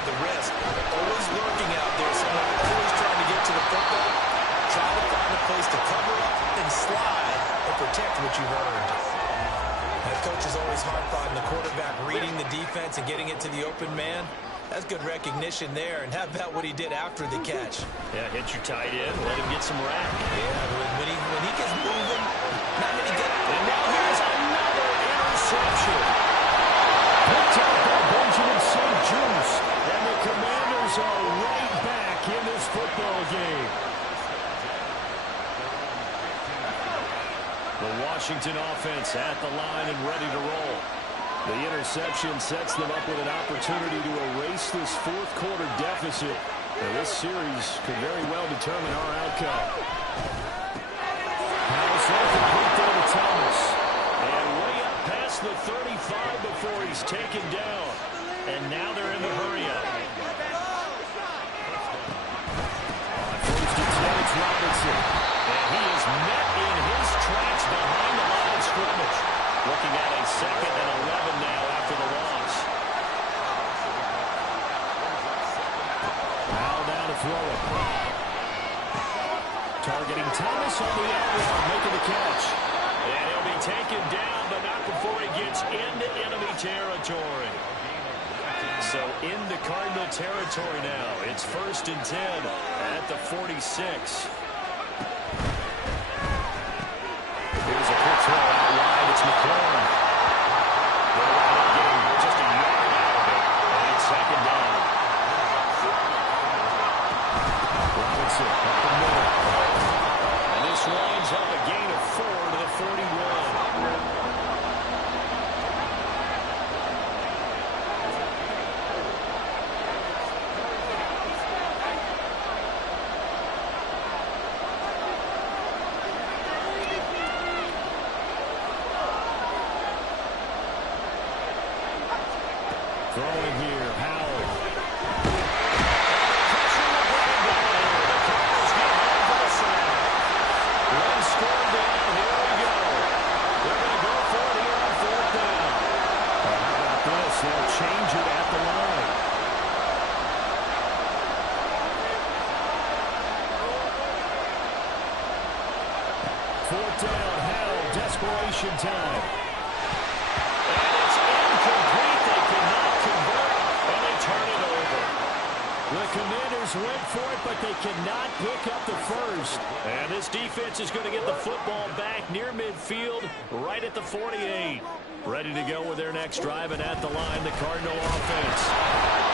the wrist. Always lurking out there. Someone always trying to get to the football. Try to find a place to cover up and slide and protect what you've earned. That coach is always hard-fought the quarterback reading the defense and getting it to the open man. That's good recognition there. And how about what he did after the catch? Yeah, hit your tight end. Let him get some rack. Yeah, when he gets moving, not many get. And now here's another interception. Picked up by Benjamin St. Juice. And the Commanders are right back in this football game. The Washington offense at the line and ready to roll. The interception sets them up with an opportunity to erase this fourth quarter deficit. Now, this series could very well determine our outcome. Now it's complete there to Thomas. And way up past the 35 before he's taken down. And now they're in the hurry-up. On first and 10, it's Robinson. And he is met in his tracks behind the line of scrimmage. Looking at a 2nd and 11 now after the loss. Now down to throw it. Targeting Thomas on the outrun, making the catch. And he'll be taken down, but not before he gets into enemy territory. So into Cardinal territory now. It's 1st and 10 at the 46. Here's a quick throw out wide. It's McLaurin. They're right up getting just a yard out of it. And it's 2nd down. Robinson up the middle. And this winds up a gain of 4 to the 41. Throwing here, Howard. The Cardinals get home for the side. One score down, here we go. They're going to go for it here on 4th down. How about this? They'll change it at the line. Fourth down, Howard, desperation time. And it's incomplete. They cannot convert, and they turn it over. The Commanders went for it, but they cannot pick up the first. And this defense is going to get the football back near midfield, right at the 48. Ready to go with their next drive, and at the line, the Cardinal offense.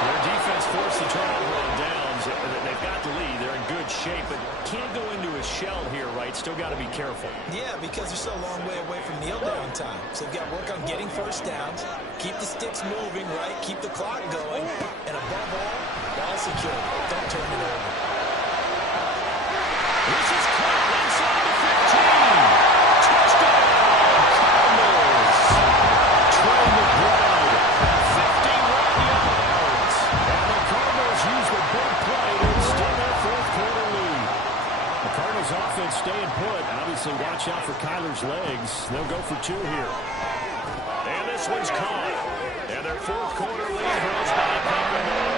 Their defense forced the turnover on downs. They've got the lead. They're in good shape, but can't go into a shell here, right? Still got to be careful. Yeah, because they're still a long way away from kneel down time. So they've got to work on getting first downs, keep the sticks moving, right? Keep the clock going, and above all, ball secure. Don't turn it over. This is caught inside the 15. Touchdown, Cardinals. Trey McBride, 51 yards. And the Cardinals use the big play to extend their fourth quarter lead. The Cardinals offense staying put. Obviously, watch out for Kyler's legs. They'll go for 2 here. And this one's caught. And their fourth quarter lead grows by a couple more.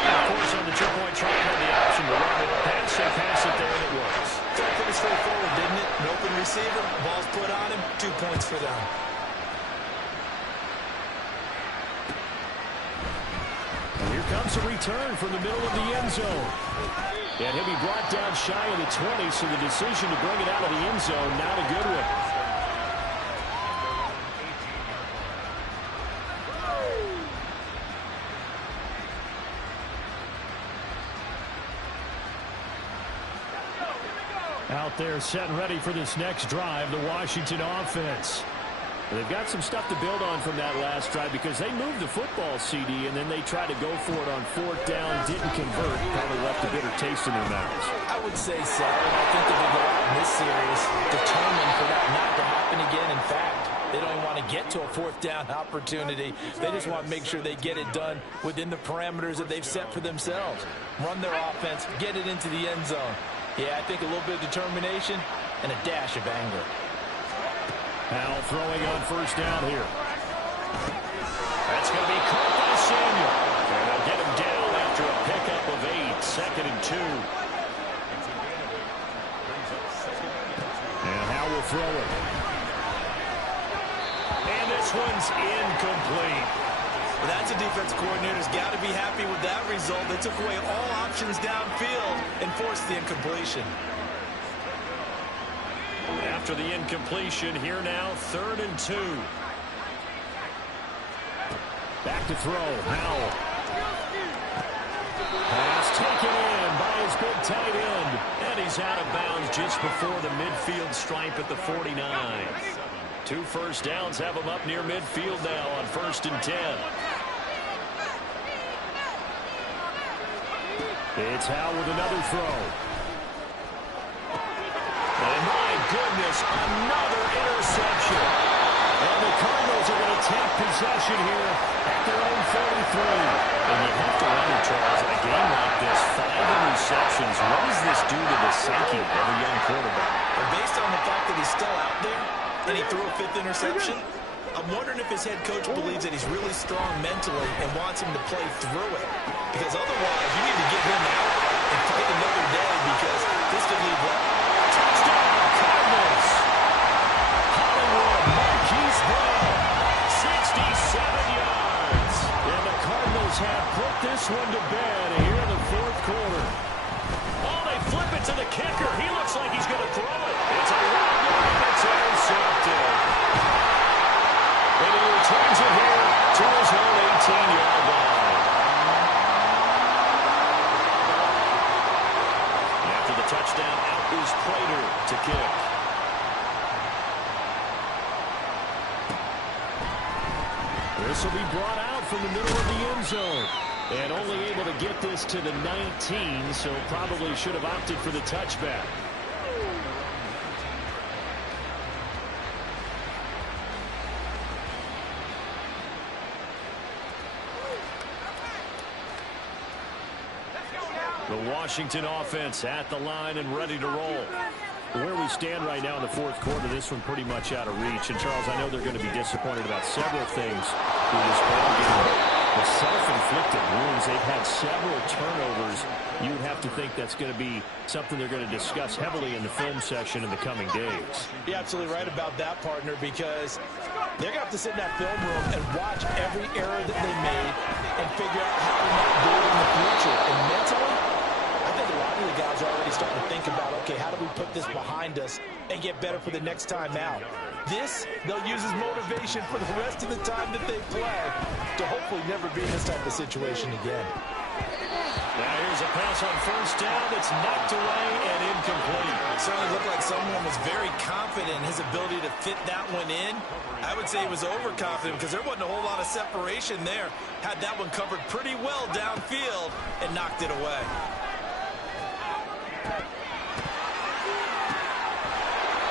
Of course, on the 2-point try, had the option to run it. They pass it there, and it works. Pretty straightforward, didn't it? An open receiver, ball's put on him, 2 points for them. And here comes a return from the middle of the end zone. And he'll be brought down shy of the 20, so the decision to bring it out of the end zone, not a good one. Out there set and ready for this next drive, the Washington offense. They've got some stuff to build on from that last drive because they moved the football, CD, and then they tried to go for it on 4th down, didn't convert, probably left a bitter taste in their mouths. I would say so, and I think that they go out in this series determined for that not to happen again. In fact, they don't even want to get to a 4th down opportunity. They just want to make sure they get it done within the parameters that they've set for themselves. Run their offense, get it into the end zone. Yeah, I think a little bit of determination and a dash of anger. Howell throwing on 1st down here. That's going to be caught by Samuel. And they'll get him down at 2. And Howell will throw it. And this one's incomplete. Well, that's a defense coordinator's got to be happy with that result. They took away all options downfield and forced the incompletion. After the incompletion, here now, 3rd and 2. Back to throw, Howell. Pass taken in by his big tight end. And he's out of bounds just before the midfield stripe at the 49. 2 first downs have him up near midfield now on 1st and 10. It's Howell with another throw. And my goodness, another interception. And the Cardinals are going to take possession here at their own 43. And you have to wonder, Charles, in a game like this, 5 interceptions, what does this do to the psyche of a young quarterback? And based on the fact that he's still out there and he threw a 5th interception, I'm wondering if his head coach believes that he's really strong mentally and wants him to play through it. Because otherwise, you need to get him out and fight another day because this could leave well. Touchdown, Cardinals! Hollywood, Marquise Brown, 67 yards. And the Cardinals have put this one to bed here in the 4th quarter. Oh, they flip it to the kicker. He looks like he's going to throw it. It's a long one, and it's intercepted. And he returns it here to his own 18-yard line. After the touchdown, out is Prater to kick. This will be brought out from the middle of the end zone. And only able to get this to the 19, so probably should have opted for the touchback. The Washington offense at the line and ready to roll. Where we stand right now in the 4th quarter, this one pretty much out of reach. And, Charles, I know they're going to be disappointed about several things through this ball game. The self-inflicted wounds, they've had several turnovers. You would have to think that's going to be something they're going to discuss heavily in the film session in the coming days. You're absolutely right about that, partner, because they're going to have to sit in that film room and watch every error that they made and figure out how to not do it in the future. And mentally, I think a lot of the guys are already starting to think about, okay, how do we put this behind us and get better for the next time out? This, they'll use as motivation for the rest of the time that they play to hopefully never be in this type of situation again. Now here's a pass on 1st down that's knocked away and incomplete. It certainly looked like someone was very confident in his ability to fit that one in. I would say he was overconfident because there wasn't a whole lot of separation there. Had that one covered pretty well downfield and knocked it away.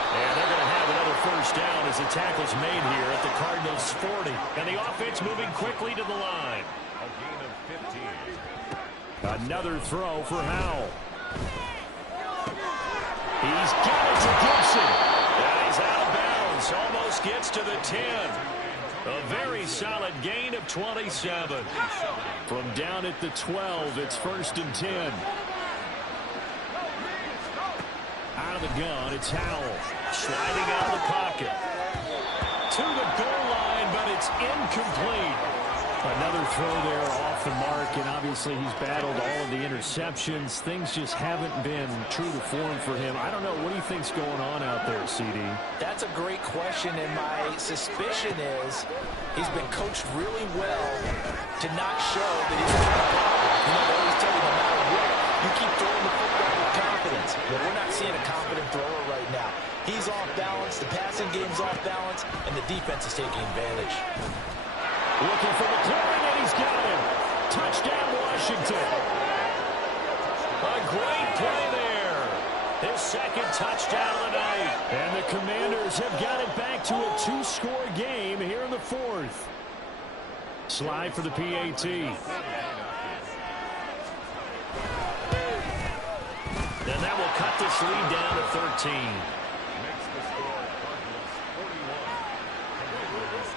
And they're going to have another 1st down as the tackle's made here at the Cardinals' 40. And the offense moving quickly to the line. A gain of 15. Another throw for Howell. He's got it to Gibson. And he's out of bounds. Almost gets to the 10. A very solid gain of 27. From down at the 12, it's 1st and 10. Out of the gun, it's Howell. Sliding out of the pocket. To the goal line, but it's incomplete. Another throw there off the mark, and obviously he's battled all of the interceptions. Things just haven't been true to form for him. I don't know. What do you think's going on out there, CD? That's a great question, and my suspicion is he's been coached really well to not show that he's a problem. You know, they always tell you no matter what, you keep throwing the football with confidence. But we're not seeing a confident thrower right now. He's off balance, the passing game's off balance, and the defense is taking advantage. Looking for McLaurin, and he's got him. Touchdown, Washington. A great play there. His 2nd touchdown of the night. And the Commanders have got it back to a 2-score game here in the 4th. Slide for the PAT. And that will cut this lead down to 13. Makes the score Cardinals 41, Commanders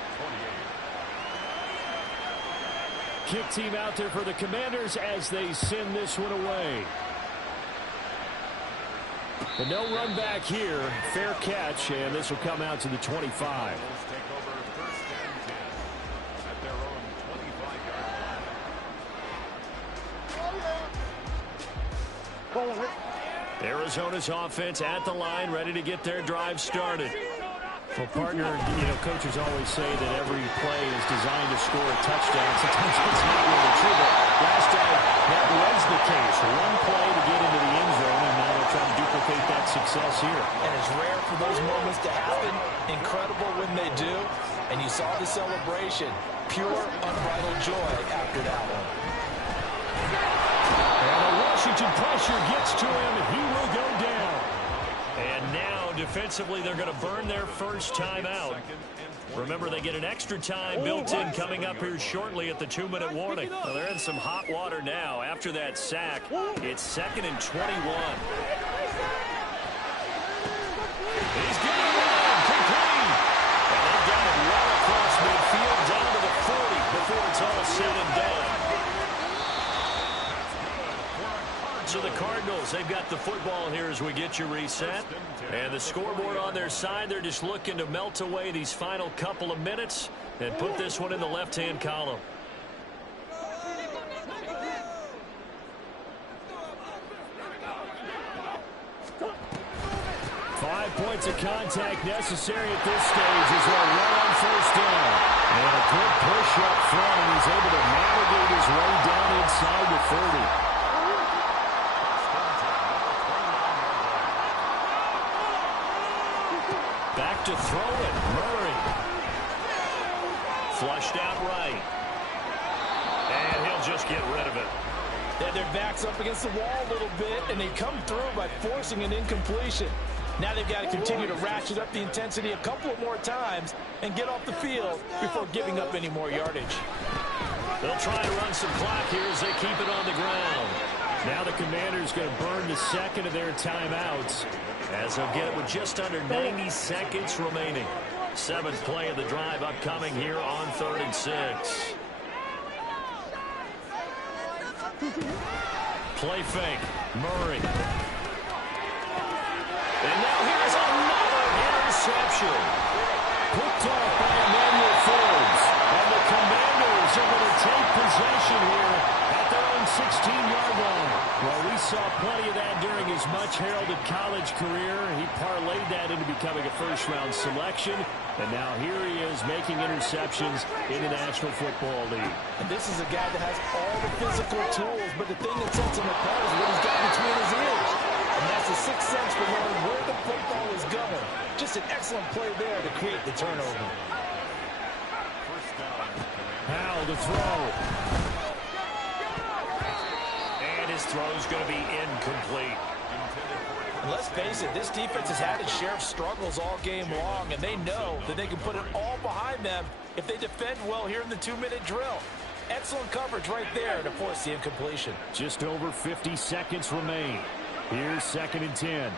28. Kick team out there for the Commanders as they send this one away. And no run back here. Fair catch, and this will come out to the 25. Take over first and 10 at their own 25-yard line. Arizona's offense at the line, ready to get their drive started. Well, partner, coaches always say that every play is designed to score a touchdown. Sometimes it's not really true, but last time that was the case. One play to get into the end zone, and now they'll try to duplicate that success here. And it's rare for those moments to happen. Incredible when they do. And you saw the celebration. Pure, unbridled joy after that one. And the Washington pressure gets to him, and he will go down. And now, defensively, they're going to burn their first time out. Remember, they get an extra time built in coming up here shortly at the 2-minute warning. Well, they're in some hot water now. After that sack, it's 2nd and 21. He's getting around, complete. And they've got it well across midfield down to the 40 before it's all said and done. So the Cardinals, they've got the football here as we get you reset. And the scoreboard on their side, they're just looking to melt away these final couple of minutes and put this one in the left-hand column. 5 points of contact necessary at this stage as they'll run on first down. And a good push up front, and he's able to navigate his way down inside the 30. Back to throw it. Murray. Flushed out right. And he'll just get rid of it. Their backs up against the wall a little bit, and they come through by forcing an incompletion. Now they've got to continue to ratchet up the intensity a couple of more times and get off the field before giving up any more yardage. They'll try to run some clock here as they keep it on the ground. Now the Commanders going to burn the second of their timeouts as they'll get it with just under 90 seconds remaining. 7th play of the drive upcoming here on 3rd and 6. Play fake. Murray. And now here's another interception. Picked off by Emmanuel Forbes. And the Commanders are going to take possession here at their own 16-yard line. Well, we saw plenty of that during his much-heralded college career. He parlayed that into becoming a first-round selection. And now here he is making interceptions in the National Football League. And this is a guy that has all the physical tools, but the thing that sets him apart is what he's got between his ears. And that's the sixth sense for knowing where the football is going. Just an excellent play there to create the turnover. Howell to throw. And his throw's going to be incomplete. And let's face it, this defense has had its share of struggles all game long, and they know that they can put it all behind them if they defend well here in the 2-minute drill. Excellent coverage right there to force the incompletion. Just over 50 seconds remain. Here's 2nd and 10.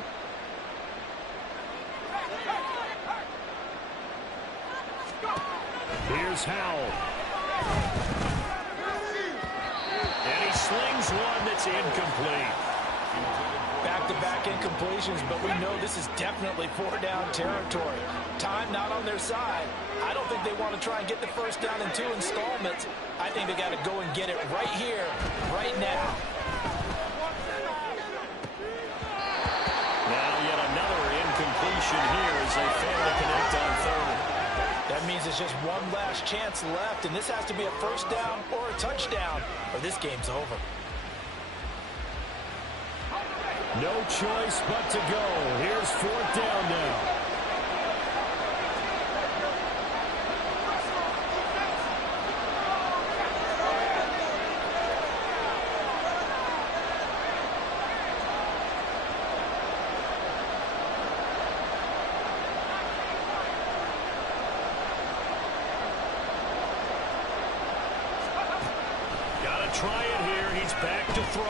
Here's Howell. And he slings one that's incomplete. Back-to-back incompletions, but we know this is definitely 4-down territory. Time not on their side. I don't think they want to try and get the first down in 2 installments. I think they got to go and get it right here, right now. Now yet another incompletion here as they fail to connect on 3rd. That means there's just one last chance left, and this has to be a first down or a touchdown, or this game's over. No choice but to go. Here's 4th down now. Got to try it here. He's back to throw.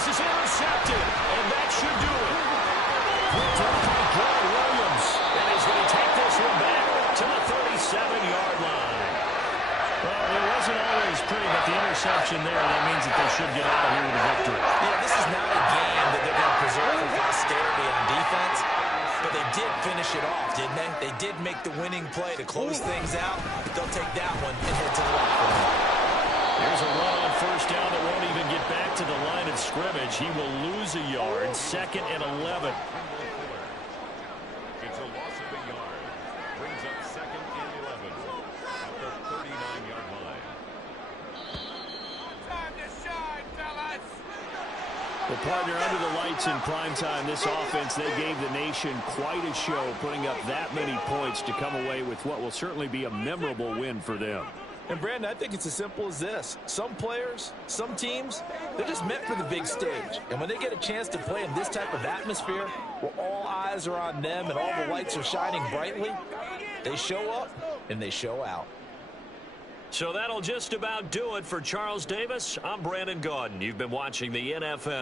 This is intercepted, and that should do it. Picked up by Gary Williams, and he's going to take this one back to the 37-yard line. Well, it wasn't always pretty, but the interception there, that means that they should get out of here with a victory. Yeah, this is not a game that they're going to reserved for posterity on defense, but they did finish it off, didn't they? They did make the winning play to close things out. They'll take that one and head to the locker room. Here's a run on first down that won't even get back to the line of scrimmage. He will lose a yard. 2nd and 11. It's a loss of a yard. Brings up 2nd and 11 at the 39-yard line. Time to shine, fellas. Well, partner, under the lights in primetime, this offense, they gave the nation quite a show, putting up that many points to come away with what will certainly be a memorable win for them. And, Brandon, I think it's as simple as this. Some players, some teams, they're just meant for the big stage. And when they get a chance to play in this type of atmosphere, where all eyes are on them and all the lights are shining brightly, they show up and they show out. So that'll just about do it for Charles Davis. I'm Brandon Gaudin. You've been watching the NFL.